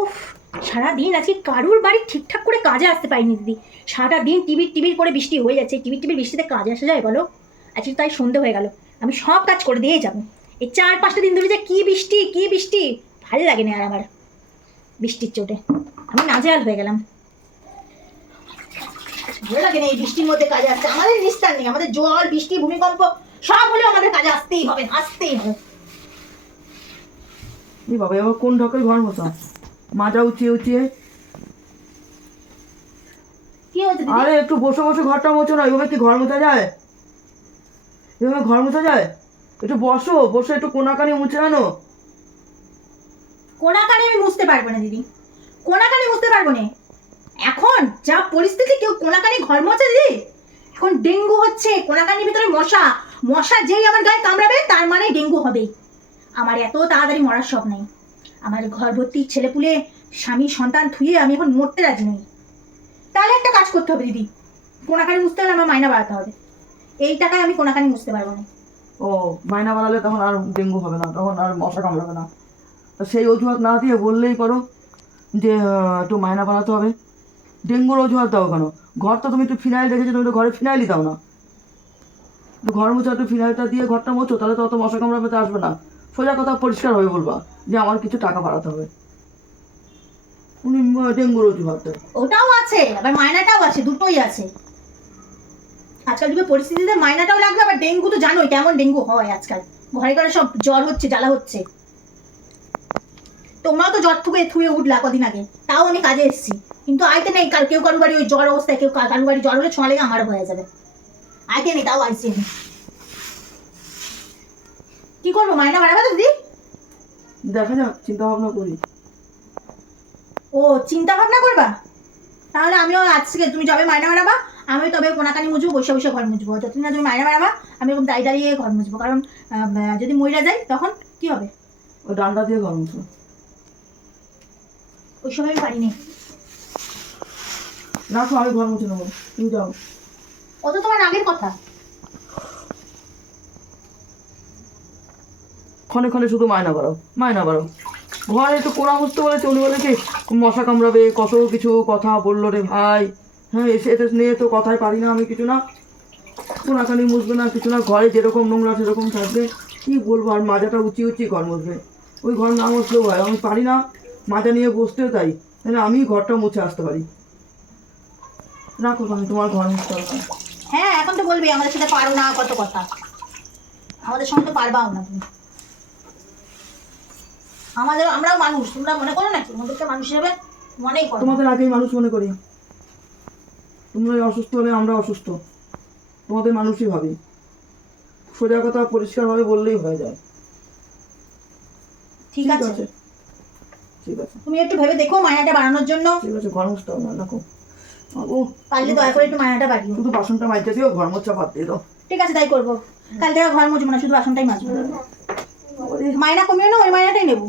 উফ, সারাদিন আজকে কারুর বাড়ি ঠিকঠাক করে কাজে আসতে পারিনি দিদি। সারাটা দিন টিভির টিভির করে বৃষ্টি হয়ে যাচ্ছে, টিভির টিভির বৃষ্টিতে কাজে আসা যায় বলো? আজকে তাই সন্ধে হয়ে গেল, আমি সব কাজ করে দিয়ে যাব। এই চার পাঁচটা দিন ধরে যে কী বৃষ্টি কী বৃষ্টি, ভালো লাগে না আর আমার বৃষ্টির চোটে। আমি নাজেহাল হয়ে গেলাম। ভালো লাগে না এই বৃষ্টির মধ্যে কাজে আসতে, আমাদের নিস্তার নেই, আমাদের জল, বৃষ্টি, ভূমিকম্প, সব হলেও আমাদের কাজে আসতেই হবে আসতেই হবে। বাবা, এবার কোন ঢকের ঘর মতো? মাজা উঁচিয়ে উঁচিয়ে আরে একটু বসে বসে ঘরটা মোছো না এভাবে কি ঘর মোছা যায়? এভাবে ঘর মোছা যায়? একটু বসো বসে একটু কোনাকানি মুছে আনো। কোনাকানি আমি মুছতে পারব না দিদি। কোনাকানি মুছতে পারব না। এখন যা পরিস্থিতি কেউ কোনাকানি ঘর মোছে দিদি? এখন ডেঙ্গু হচ্ছে কোনাকানির ভিতরে মশা। মশা যেই আমার গায়ে কামড়াবে তার মানে ডেঙ্গু হবেই আমার এত তাড়াতাড়ি মরার শখ নেই। আমার ঘর ভর্তি ছেলেপুলে স্বামী, সন্তান থুয়ে আমি এখন মরতে রাজি নই। তাহলে একটা কাজ করতে হবে দিদি। কোনাকানি মুছতে হলে আমার মাইনা বাড়াতে হবে। এই টাকায় আমি কোনাকানি মুছতে পারব না। ও, মাইনা বানালে তখন আর ডেঙ্গু হবে না, তখন আর মশা কামড়াবে না। তা সেই অজুহাত না দিয়ে বললেই করো যে একটু মায়না বানাতে হবে। ডেঙ্গুর অজুহাত দাও কেন? ঘর তো তুমি একটু ফিনাইল দেখেছ তুমি তো ঘরে ফিনাইলই দাও না। ঘর মুছে একটু ফিনাইলটা দিয়ে ঘরটা মোছো, তাহলে তো অত মশা কামড়াবে আসবে না। সোজা কথা পরিষ্কার হয়ে বলবা যে আমার কিছু টাকা বাড়াতে হবে। উনি ওটাও আছে, আবার মায়নাটাও আছে, দুটোই আছে। আজকাল যুগে পরিস্থিতিতে মায়নাটাও লাগবে, আবার ডেঙ্গু তো জানোই কেমন ডেঙ্গু হয় আজকাল। ঘরে ঘরে সব জ্বর হচ্ছে, জ্বালা হচ্ছে। তোমরাও তো জ্বর থুয়ে থুয়ে উঠলা কদিন আগে, তাও আমি কাজে এসেছি। কিন্তু আইতে নেই, কার কেউ কারু বাড়ি ওই জ্বর অবস্থায় কেউ কারু বাড়ি জ্বর হলে ছোঁয়া লেগে আমারও হয়ে যাবে। আইতে নেই, তাও আইসি আমি কি করব মাইনা বাড়াবে দিদি দেখা যাক চিন্তা ভাবনা করি। ও চিন্তা ভাবনা করবা? তাহলে আমিও আজ থেকে তুমি যবে মাইনা মারাবা আমি তবে কোনাকানি মুছবো বসে বসে ঘর মুছবো। যতদিন না তুমি মায়না মারাবা আমি এরকম দাঁড়িয়ে দাঁড়িয়ে ঘর মুছবো। কারণ যদি মইরা যাই তখন কি হবে? ওই ডান্ডা দিয়ে ঘর মুছো ওই সময় আমি পারিনি। রাখো আমি ঘর মুছে নেব। তুমি যাও। ও তো তোমার আগের কথা। ক্ষণে ক্ষণে শুধু মায়না বাড়াও মায়না বাড়াও। ঘরে একটু কোনা বুঝতে বলেছে উনি বলে কি? মশা কামড়াবে, কত কিছু কথা বলল রে ভাই। হ্যাঁ এসে এতে নিয়ে তো কথাই পারি না আমি কিছু না। কোনাকানি মুছবে না, কিছু না, ঘরে যেরকম নোংরা সেরকম থাকবে। কি বলব, আর মাজাটা উঁচি উঁচি ঘর মুছবে। ওই ঘর না মুছলেও হয়, আমি পারি না। মাজা নিয়ে বসতেও তাই। তাহলে আমি ঘরটা মুছে আসতে পারি। রাখো আমি তোমার ঘর মুছতে না। হ্যাঁ এখন তো বলবি, আমাদের সাথে পারো না, কত কথা। আমাদের সঙ্গে তো পারবাও না তুমি। আমাদের আমরাও মানুষ তোমরা মনে করো নাকি আমাদেরকে মানুষ হিসেবে মনেই করো। তোমাদের আগেই মানুষ মনে করি। তোমরা অসুস্থ হলে আমরা অসুস্থ। তোমাদের মানুষই ভাবি। সোজা কথা পরিষ্কারভাবে বললেই হয়ে যায়। ঠিক আছে। ঠিক আছে। তুমি একটু ভেবে দেখো মায়াটা বাড়ানোর জন্য। ঠিক আছে মুছতে হবে না রাখো। ও পারলে দয়া করে একটু মায়াটা বাড়িও। শুধু বাসনটা মাইতে দিও ঘর মোছা বাদ দিয়ে দাও। ঠিক আছে তাই করব। কাল থেকে ঘর মুছবো না শুধু বাসনটাই মাজবো। মায়না কমিও না ওই মাইনাটাই নেব।